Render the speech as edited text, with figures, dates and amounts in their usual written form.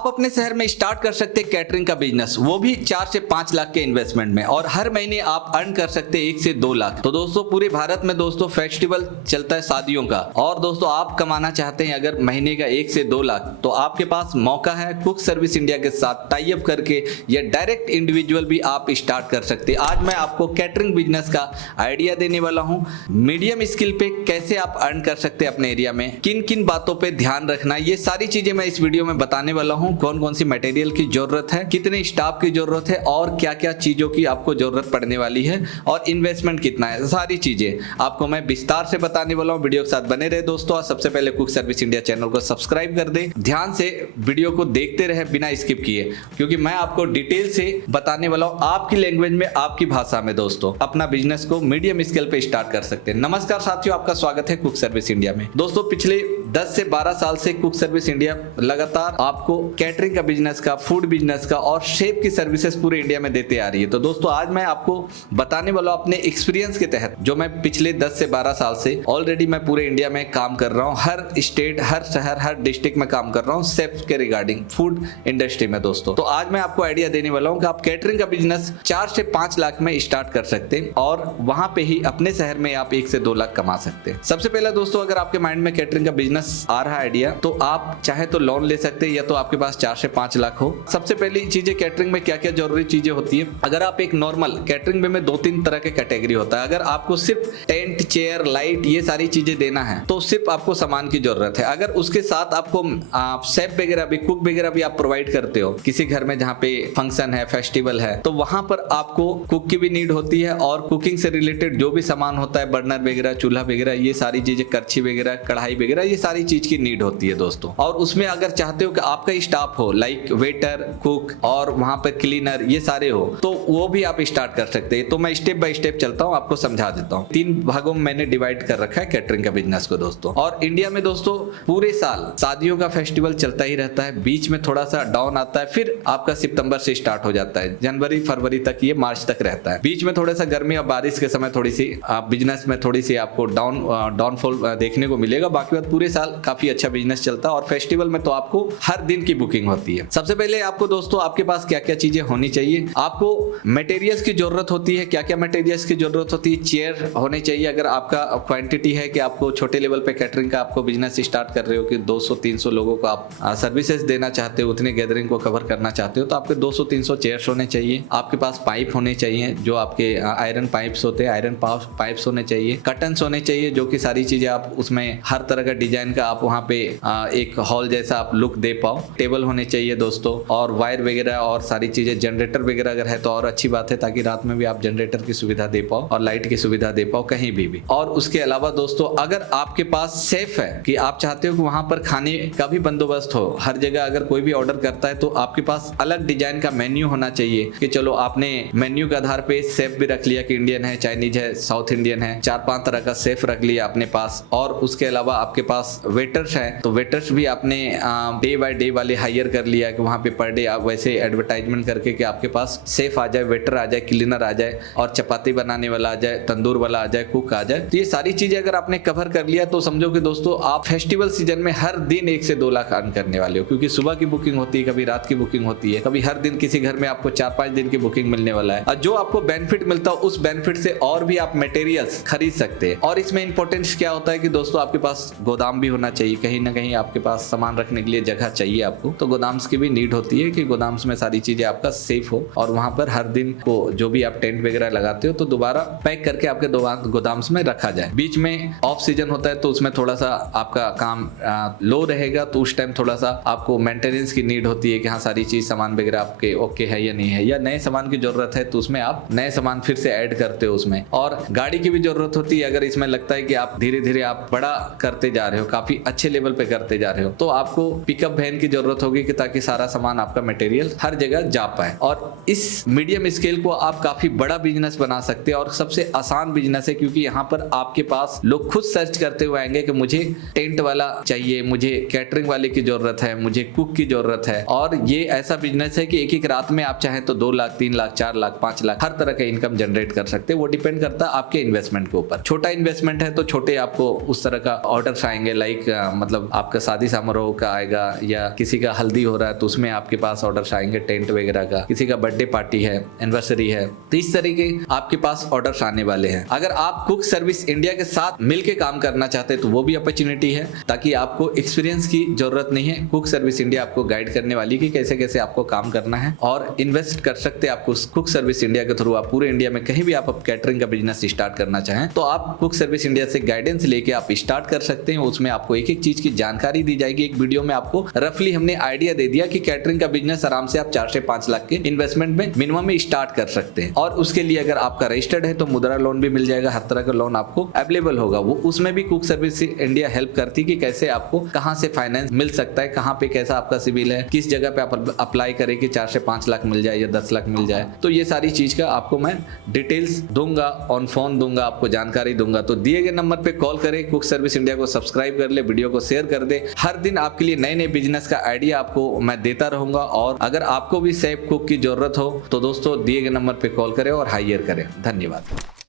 आप अपने शहर में स्टार्ट कर सकते हैं कैटरिंग का बिजनेस, वो भी 4 से 5 लाख के इन्वेस्टमेंट में, और हर महीने आप अर्न कर सकते हैं 1 से 2 लाख। तो दोस्तों पूरे भारत में दोस्तों फेस्टिवल चलता है शादियों का, और दोस्तों आप कमाना चाहते हैं अगर महीने का 1 से 2 लाख, तो आपके पास मौका है कुक सर्विस इंडिया के साथ टाई अप करके, या डायरेक्ट इंडिविजुअल भी आप स्टार्ट कर सकते हैं। आज मैं आपको कैटरिंग बिजनेस का आइडिया देने वाला हूं, मीडियम स्किल पे कैसे आप अर्न कर सकते हैं अपने एरिया में, किन किन बातों पे ध्यान रखना, ये सारी चीजें मैं इस वीडियो में बताने वाला हूं। कौन कौन सी मटेरियल की जरूरत है, कितने स्टाफ की जरूरत है, और क्या क्या चीजों की आपको जरूरत पड़ने वाली है, और इन्वेस्टमेंट कितना है, सारी चीजें आपको मैं विस्तार से बताने वाला हूं। वीडियो के साथ बने रहे दोस्तों। और सबसे पहले कुक सर्विस इंडिया चैनल को सब्सक्राइब कर दे, ध्यान से वीडियो को देखते रहे बिना स्किप किए, क्योंकि मैं आपको डिटेल से बताने वाला हूं आपकी लैंग्वेज में, आपकी भाषा में दोस्तों अपना बिजनेस को मीडियम स्केल पे स्टार्ट कर सकते हैं। नमस्कार साथियों, आपका स्वागत है कुक सर्विस इंडिया में। दोस्तों पिछले 10 से 12 साल से कुक सर्विस इंडिया लगातार आपको कैटरिंग का बिजनेस का, फूड बिजनेस का और शेफ की सर्विसेज पूरे इंडिया में देते आ रही है। तो दोस्तों आज मैं आपको बताने वाला हूं अपने एक्सपीरियंस के तहत, जो मैं पिछले 10 से 12 साल से ऑलरेडी मैं पूरे इंडिया में काम कर रहा हूं, हर स्टेट, हर शहर, हर डिस्ट्रिक्ट में काम कर रहा हूं शेफ के रिगार्डिंग फूड इंडस्ट्री में दोस्तों। तो आज मैं आपको आइडिया देने वाला हूं कि आप कैटरिंग का बिजनेस 4 से 5 लाख में स्टार्ट कर सकते हैं, और वहां पे ही अपने शहर में आप 1 से 2 लाख कमा सकते हैं। सबसे पहले दोस्तों, अगर आपके माइंड में कैटरिंग का बिजनेस आ रहा है आइडिया, तो आप चाहे तो लोन ले सकते हैं, या तो आपके पास 4 से 5 लाख हो। सबसे पहली चीजें कैटरिंग में क्या क्या जरूरी चीजें होती है। अगर आप एक नॉर्मल कैटरिंग में 2-3 तरह के कैटेगरी होता है। अगर आपको सिर्फ टेंट, चेयर, लाइट, ये सारी चीजें देना है, तो सिर्फ आपको सामान की जरूरत है। अगर उसके साथ आपको शेफ वगैरह भी, कुक वगैरह भी आप प्रोवाइड करते हो किसी घर में जहाँ पे फंक्शन है, फेस्टिवल है, तो वहां पर आपको कुक की भी नीड होती है, और कुकिंग से रिलेटेड जो भी सामान होता है, बर्नर वगैरह, चूल्हा वगैरह, ये सारी चीजें, करछी वगैरह, कढ़ाई वगैरह, ये सारी चीज की नीड होती है दोस्तों। और उसमें अगर चाहते हो कि आपका स्टाफ हो, लाइक वेटर, कुक और वहां पर क्लीनर, ये सारे हो, तो वो भी आप स्टार्ट कर सकते हैं। तो मैं स्टेप बाय स्टेप चलता हूं, आपको समझा देता हूं। 3 भागों में मैंने डिवाइड कर रखा है कैटरिंग का बिजनेस को दोस्तों। और इंडिया में दोस्तों पूरे साल शादियों का फेस्टिवल चलता ही रहता है, बीच में थोड़ा सा डाउन आता है, फिर आपका सितंबर से स्टार्ट हो जाता है, जनवरी फरवरी तक, ये मार्च तक रहता है। बीच में थोड़ा सा गर्मी और बारिश के समय थोड़ी सी बिजनेस में थोड़ी सी आपको डाउनफॉल देखने को मिलेगा। बाकी बात पूरे साल काफी अच्छा बिजनेस चलता है, और फेस्टिवल में तो आपको हर दिन की बुकिंग होती है। सबसे पहले आपको दोस्तों आपके पास क्या क्या चीजें होनी चाहिए। आपको मटेरियल्स की जरूरत होती है। क्या क्या मटेरियल्स की जरूरत होती है। चेयर होने चाहिए, अगर आपका क्वांटिटी है कि आपको छोटे लेवल पे कैटरिंग का आपको बिजनेस स्टार्ट कर रहे हो कि 200-300 लोगों को आप सर्विसेज देना चाहते हो, उतने गैदरिंग को कवर करना चाहते हो, तो आपके 200-300 चेयर्स होने चाहिए। आपके पास पाइप होने चाहिए, जो आपके आयरन पाइप्स होते हैं, आयरन पाइप्स होने चाहिए। कर्टन्स होने चाहिए, जो कि सारी चीजें आप उसमें हर तरह का डिजाइन का आप वहाँ पे एक हॉल जैसा आप लुक दे पाओ। टेबल होने चाहिए दोस्तों, और वायर वगैरह और सारी चीजें। जनरेटर वगैरह अगर है तो और अच्छी बात है, ताकि रात में भी आप जनरेटर की सुविधा दे पाओ और लाइट की सुविधा दे पाओ कहीं भी। और उसके अलावा दोस्तों, अगर आपके पास सेफ है कि आप चाहते हो कि वहां पर खाने का भी बंदोबस्त हो, हर जगह अगर कोई भी ऑर्डर करता है तो आपके पास अलग डिजाइन का मेन्यू होना चाहिए, कि चलो आपने मेन्यू के आधार पे सेफ भी रख लिया कि इंडियन है, चाइनीज है, साउथ इंडियन है, 4-5 तरह का सेफ रख लिया अपने पास। और उसके अलावा आपके पास वेटर्स है, तो वेटर्स भी आपने डे बाय डे वाले हायर कर लिया, कि वहां पे पर डे आप वैसे एडवर्टाइजमेंट करके कि आपके पास सेफ आ जाए, वेटर आ जाए, क्लीनर आ जाए, और चपाती बनाने वाला आ जाए, तंदूर वाला आ जाए, कुक आ जाए। तो ये सारी चीजें अगर आपने कवर कर लिया, तो समझो कि दोस्तों आप फेस्टिवल सीजन में हर दिन 1 से 2 लाख अर्न करने वाले हो, क्योंकि सुबह की बुकिंग होती है, कभी रात की बुकिंग होती है, कभी हर दिन किसी घर में आपको 4-5 दिन की बुकिंग मिलने वाला है। और जो आपको बेनिफिट मिलता है, उस बेनिफिट से और भी आप मटेरियल्स खरीद सकते हैं। और इसमें इंपॉर्टेंस क्या होता है कि दोस्तों आपके पास गोदाम भी होना चाहिए, कहीं ना कहीं आपके पास सामान रखने के लिए जगह चाहिए आपको, तो गोदाम्स की भी नीड होती है कि गोदाम्स में सारी चीजें आपका सेफ हो, और वहां पर हर दिन को जो भी आप टेंट वगैरह लगाते हो तो दोबारा पैक करके आपके गोदाम्स में रखा जाए। बीच में ऑफ सीजन होता है, तो उसमें थोड़ा सा आपका काम लो रहेगा, तो उस टाइम थोड़ा सा आपको मेंटेनेंस की नीड होती है कि हाँ सारी चीज सामान वगैरह आपके ओके है या नहीं है, या नए सामान की जरूरत है तो उसमें आप नए सामान फिर से ऐड करते हो उसमें। और गाड़ी की भी जरूरत होती है, अगर इसमें लगता है कि आप धीरे धीरे आप बड़ा करते जा रहे हो, काफी अच्छे लेवल पे करते जा रहे हो, तो आपको पिकअप वैन की जरूरत होगी, कि ताकि सारा सामान आपका मटेरियल हर जगह जा पाए। और इस मीडियम स्केल को आप काफी बड़ा बिजनेस बना सकते हैं, और सबसे आसान बिजनेस है, क्योंकि यहाँ पर आपके पास लोग खुद सर्च करते हुए आएंगे कि मुझे टेंट वाला चाहिए, मुझे कैटरिंग वाले की जरूरत है, मुझे कुक की जरूरत है। और ये ऐसा बिजनेस है कि एक एक रात में आप चाहें तो 2 लाख, 3 लाख, 4 लाख, 5 लाख हर तरह का इनकम जनरेट कर सकते हैं। वो डिपेंड करता है आपके इन्वेस्टमेंट के ऊपर। छोटा इन्वेस्टमेंट है तो छोटे आपको उस तरह का ऑर्डर्स आएंगे, लाइक मतलब आपका शादी समारोह का आएगा, या किसी का हल्दी हो रहा है तो उसमें आपके पास ऑर्डर्स आएंगे टेंट वगैरह का, किसी का बर्थडे पार्टी है, एनिवर्सरी है, तो इस तरीके आपके पास ऑर्डर्स आने वाले हैं। अगर आप कुक सर्विस इंडिया के साथ मिलकर काम करना चाहते हैं तो वो भी अपॉर्चुनिटी है, ताकि आपको एक्सपीरियंस की जरूरत नहीं है। कुक सर्विस इंडिया आपको गाइड करने वाली कि कैसे कैसे आपको काम करना है, और इन्वेस्ट कर सकते हैं आपको कुक सर्विस इंडिया के थ्रू। आप पूरे इंडिया में कहीं भी आप कैटरिंग का बिजनेस स्टार्ट करना चाहें तो आप कुक सर्विस इंडिया से गाइडेंस लेके आप स्टार्ट कर सकते हैं। उसमें आपको एक एक चीज की जानकारी दी जाएगी। एक वीडियो में आपको रफली हमने आइडिया दे दिया कि कैटरिंग का बिजनेस आराम से आप 4 से 5 लाख के इन्वेस्टमेंट में मिनिमम में स्टार्ट कर सकते हैं। और उसके लिए अगर आपका रजिस्टर्ड है तो मुद्रा लोन भी मिल जाएगा, हर तरह का लोन आपको अवेलेबल होगा। वो उसमें भी कुक सर्विस इंडिया हेल्प करती है कि कैसे आपको कहां से फाइनेंस मिल सकता है, कहां पे कैसा आपका सिविल है, किस जगह पे आप अप्लाई करें कि 4 से 5 लाख मिल जाए या 10 लाख मिल जाए। तो ये सारी चीज का आपको मैं डिटेल्स दूंगा, ऑन फोन दूंगा, आपको जानकारी दूंगा। तो दिए गए नंबर पे कॉल करें, कुक सर्विस इंडिया को सब्सक्राइब कर ले, वीडियो को शेयर कर दे। हर दिन आपके लिए नए नए बिजनेस का आइडिया आपको मैं देता रहूंगा। और अगर आपको भी सेफ कुक की जरूरत हो तो दोस्तों दिए गए नंबर पे कॉल करें और हायर करें। धन्यवाद।